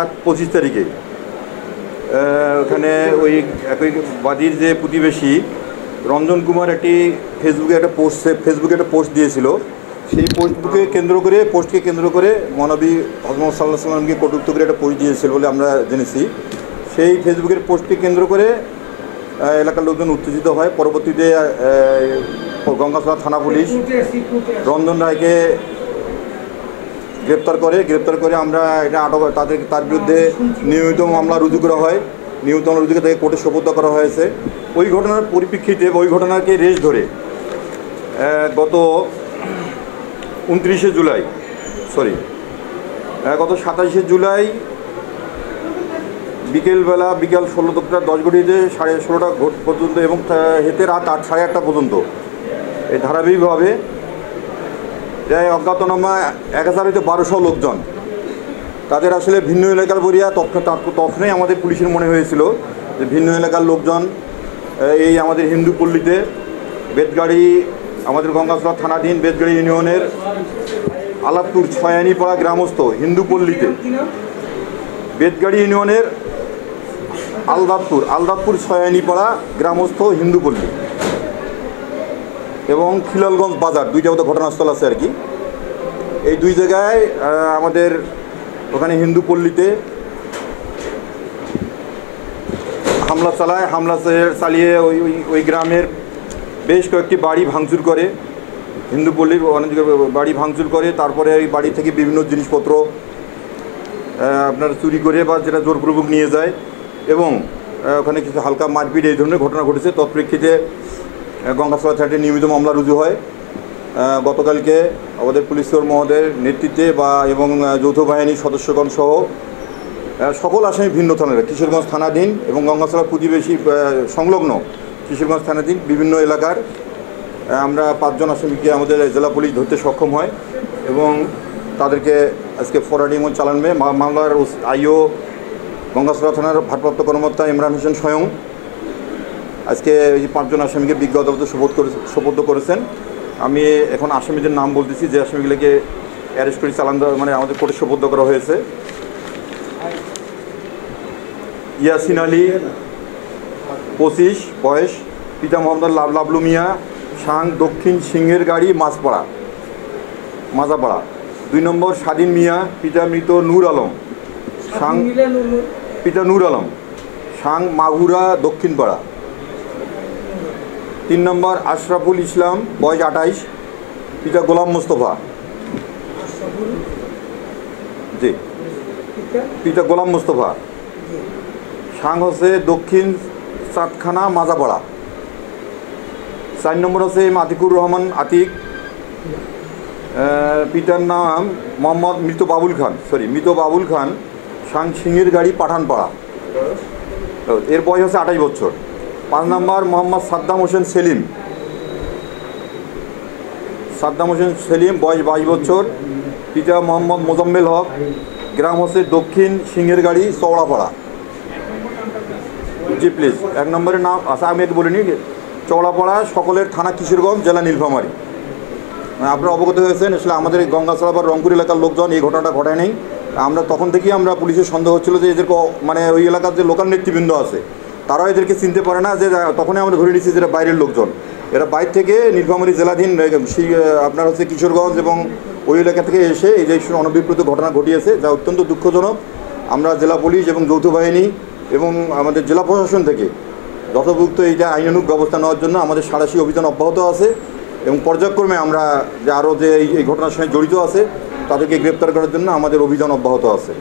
7-25 তারিখে ওখানে ওই একই বাদীর যে প্রতিবেশী রঞ্জন কুমার একটি ফেসবুকে একটা পোস্ট দিয়েছিল। সেই পোস্টকে কেন্দ্র করে মহানবী হযরত সাল্লাল্লাহু আলাইহি ওয়াসাল্লামকে কটূক্ত করে একটা পোস্ট দিয়েছিল বলে আমরা জেনেছি। সেই ফেসবুকের পোস্টকে কেন্দ্র করে এলাকার লোকজন উত্তেজিত হয়। পরবর্তীতে গঙ্গাছড়া থানা পুলিশ রঞ্জন রায়কে গ্রেপ্তার করে আমরা এটা আটক তার বিরুদ্ধে নিয়মিত মামলা রুজু করা হয়। নিয়মিত মামলা রুজু করে তাকে কোর্টে সোপর্দ করা হয়েছে। ওই ঘটনার পরিপ্রেক্ষিতে ওই ঘটনাকে রেশ ধরে গত 27 জুলাই বিকেল 16:10 ঘটিতে 16:30 পর্যন্ত এবং হেতে রাত 8:30 পর্যন্ত এই ধারাবাহিকভাবে প্রায় অজ্ঞাতনামা 1000-1200 লোকজন, তাদের আসলে ভিন্ন এলাকার বরিয়া তখনই আমাদের পুলিশের মনে হয়েছিল যে ভিন্ন এলাকার লোকজন এই আমাদের হিন্দু পল্লীতে বেতগাড়ি আমাদের গঙ্গাছড়া থানাধীন বেতগাড়ি ইউনিয়নের আলাদপুর ছয়ানীপাড়া গ্রামস্থ হিন্দু পল্লীতে বেতগাড়ি ইউনিয়নের আলদাতপুর ছয়ানীপাড়া গ্রামস্থ হিন্দু পল্লী এবং খিলালগঞ্জ বাজার, দুইটা মতো ঘটনাস্থল আছে আর কি। এই দুই জায়গায় আমাদের ওখানে হিন্দু পল্লীতে হামলা চালিয়ে ওই গ্রামের বেশ কয়েকটি বাড়ি ভাঙচুর করে, হিন্দু পল্লীর অনেক বাড়ি ভাঙচুর করে। তারপরে ওই বাড়ি থেকে বিভিন্ন জিনিসপত্র আপনার চুরি করে বা যেটা জোরপূর্বক নিয়ে যায় এবং ওখানে কিছু হালকা মারপিট এই ধরনের ঘটনা ঘটেছে। তৎপ্রেক্ষিতে গঙ্গাছড়া থানাতে নিয়মিত মামলা রুজু হয়। গতকালকে আমাদের পুলিশ সুপার মহোদয়ের নেতৃত্বে এবং যৌথ বাহিনীর সদস্যগণ সহ সকল আসামি ভিন্ন থানার কিশোরগঞ্জ থানাধীন এবং গঙ্গাছড়া প্রতিবেশী সংলগ্ন কিশোরগঞ্জ থানাধীন বিভিন্ন এলাকার আমরা 5 জন আসামিকে আমাদের জেলা পুলিশ ধরতে সক্ষম হয় এবং তাদেরকে আজকে ফরওয়ার্ডিং চালানবে। মামলার আইও গঙ্গাছড়া থানার ভারপ্রাপ্ত কর্মকর্তা ইমরান হোসেন স্বয়ং আজকে এই 5 জন আসামিকে বিজ্ঞ আদালতে সোপর্দ করেছেন। আমি এখন আসামিদের নাম বলতেছি যে আসামিগুলোকে অ্যারেস্ট করে চালান মানে আমাদের কোর্টে সোপর্দ করা হয়েছে। ইয়াসিন আলী 25 বয়স, পিতা মোহাম্মদ লাবলু মিয়া, সাং দক্ষিণ সিংহের গাড়ি মাজাপাড়া। 2 নম্বর স্বাধীন মিয়া, পিতা মৃত নূর আলম, সাং মাগুরা দক্ষিণপাড়া। 3 নম্বর আশরাফুল ইসলাম বয়স 28, পিতা গোলাম মোস্তফা, সাং হচ্ছে দক্ষিণ চাঁদখানা মাজাপাড়া। 4 নম্বর হচ্ছে আতিকুর রহমান আতিক, পিতার নাম মোহাম্মদ মৃত বাবুল খান, সাং সিংহের গাড়ি পাঠানপাড়া, এর বয়স হচ্ছে 28 বছর। 5 নম্বর মোহাম্মদ সাদ্দাম হোসেন সেলিম বয়স 22 বছর, পিতা মোহাম্মদ মোজাম্মেল হক, গ্রাম হচ্ছে দক্ষিণ সিংহের গাড়ি চওড়াপাড়া। জি প্লিজ, 1 নম্বরের নাম আচ্ছা আমি একটু বলিনি, চওড়াপাড়া সকলের থানা কিশোরগঞ্জ, জেলা নীলফামারী। আপনারা অবগত হয়েছেন আসলে আমাদের গঙ্গাছড়া বা রংপুর এলাকার লোকজন এই ঘটনাটা ঘটায় নেই। আমরা তখন থেকেই আমরা পুলিশের সন্দেহ হচ্ছিল যে এদেরকে মানে ওই এলাকার যে লোকাল নেতৃবৃন্দ আছে তারাও এদেরকে চিনতে পারে না, যে তখনই আমরা ধরে নিচ্ছি যেটা বাইরের লোকজন। এরা বাইরে থেকে নীলফামারী জেলাধীন আপনার হচ্ছে কিশোরগঞ্জ এবং ওই এলাকা থেকে এসে এই যে অনভিপ্রেত ঘটনা ঘটিয়েছে, যা অত্যন্ত দুঃখজনক। আমরা জেলা পুলিশ এবং যৌথ বাহিনী এবং আমাদের জেলা প্রশাসন থেকে যথোপযুক্ত এইটা আইনানুগ ব্যবস্থা নেওয়ার জন্য আমাদের সাঁড়াশি অভিযান অব্যাহত আছে এবং পর্যায়ক্রমে আমরা যে আরও যে এই ঘটনার সঙ্গে জড়িত আছে তাদেরকে গ্রেপ্তার করার জন্য আমাদের অভিযান অব্যাহত আছে।